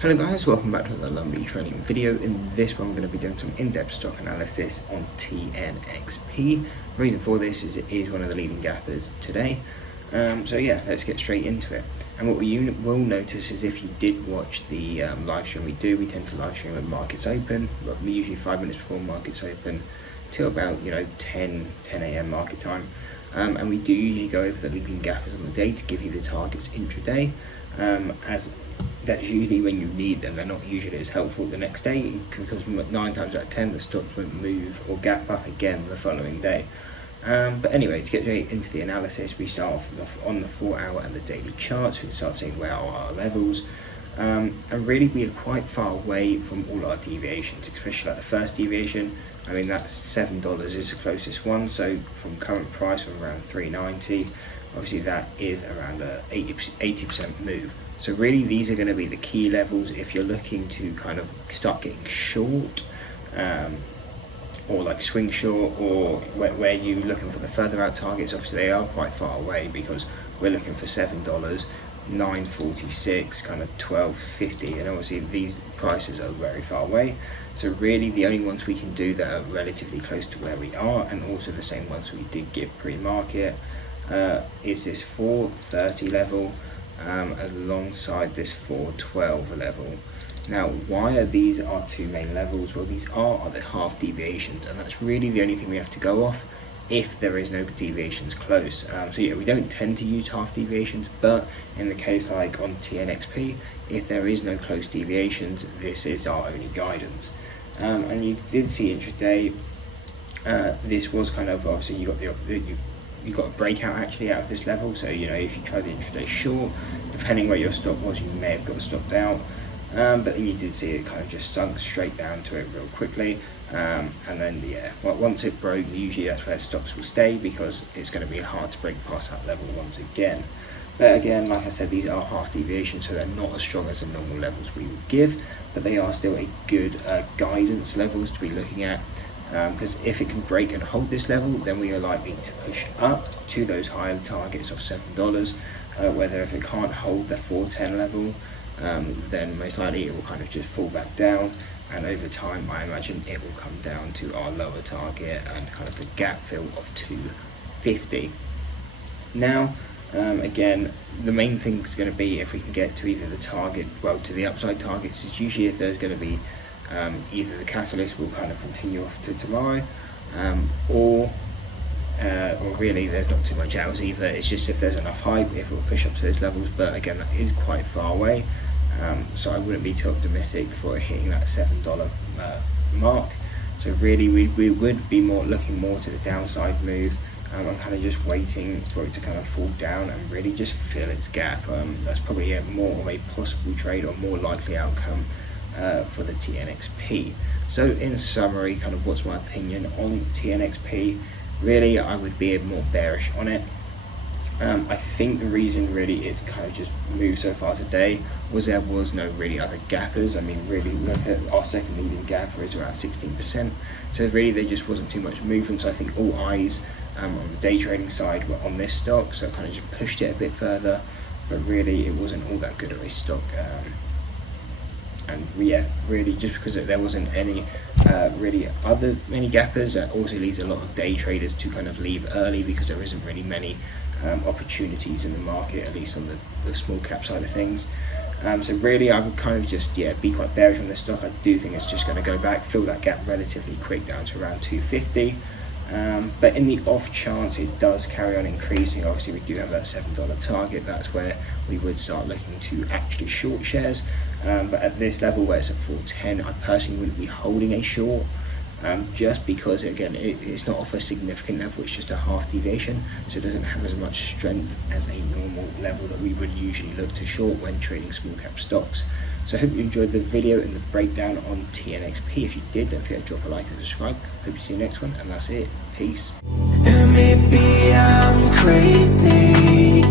Hello guys, welcome back to another Lumby training video. In this one I'm going to be doing some in-depth stock analysis on TNXP. The reason for this is it is one of the leading gappers today. So yeah, let's get straight into it. And what you will notice is if you did watch the live stream we tend to live stream when markets open, but usually 5 minutes before markets open till about 10 a.m. market time. And we do usually go over the leading gappers on the day to give you the targets intraday, as that's usually when you need them. They're not usually as helpful the next day because 9 times out of 10 the stocks won't move or gap up again the following day. But anyway, to get straight into the analysis, we start off on the 4-hour and the daily charts. We start seeing where are our levels, and really we are quite far away from all our deviations, especially like the first deviation. I mean, that's $7 is the closest one, so from current price of around $3.90, obviously that is around a 80% move. So really these are going to be the key levels if you're looking to kind of start getting short, or like swing short, or where you're looking for the further out targets. Obviously they are quite far away because we're looking for $7, $9.46, kind of $12.50, and obviously these prices are very far away. So really the only ones we can do that are relatively close to where we are, and also the same ones we did give pre-market, is this 430 level alongside this 412 level. Now why are these our two main levels? Well, these are the half deviations, and that's really the only thing we have to go off if there is no deviations close. So yeah, we don't tend to use half deviations, but in the case like on TNXP, if there is no close deviations, this is our only guidance. And you did see intraday, this was kind of, obviously you got a breakout actually out of this level. So if you try the intraday short, depending where your stop was, you may have got stopped out, but then you did see it kind of just sunk straight down to it real quickly, and then yeah, once it broke, usually that's where stocks will stay because it's going to be hard to break past that level once again. But again, like I said, these are half deviations, so they're not as strong as the normal levels we would give, but they are still a good guidance levels to be looking at, because if it can break and hold this level, then we are likely to push up to those higher targets of $7, whether if it can't hold the 410 level, then most likely it will kind of just fall back down, and over time I imagine it will come down to our lower target and kind of the gap fill of 250. Now again, the main thing is going to be if we can get to either the target, well, to the upside targets, is usually if there's going to be either the catalyst will kind of continue off to tomorrow, or really there's not too much else either. It's just if there's enough hype, if it will push up to those levels, but again that is quite far away, so I wouldn't be too optimistic for hitting that $7 mark. So really we would be looking more to the downside move. I'm kind of just waiting for it to kind of fall down and really just fill its gap. That's probably more of a possible trade or more likely outcome for the TNXP. So in summary, kind of what's my opinion on TNXP? Really, I would be more bearish on it. I think the reason really it's kind of just moved so far today was there was no really other gappers. I mean, really look at our second leading gapper is around 16%. So really there just wasn't too much movement. So I think all eyes on the day trading side were on this stock, so it kind of just pushed it a bit further, but really it wasn't all that good of a stock. And yeah, really just because there wasn't any many gappers, that also leads a lot of day traders to kind of leave early because there isn't really many opportunities in the market, at least on the small cap side of things. So really I would kind of just be quite bearish on this stock. I do think it's just going to go back, fill that gap relatively quick down to around 250. But in the off chance it does carry on increasing, obviously we do have that $7 target. That's where we would start looking to actually short shares. But at this level where it's at 410, I personally wouldn't be holding a short, just because again it's not off a significant level, it's just a half deviation, so it doesn't have as much strength as a normal level that we would usually look to short when trading small cap stocks. So I hope you enjoyed the video and the breakdown on TNXP. If you did, don't forget to drop a like and subscribe. Hope you see you next one, and that's it. Peace. And maybe I'm crazy.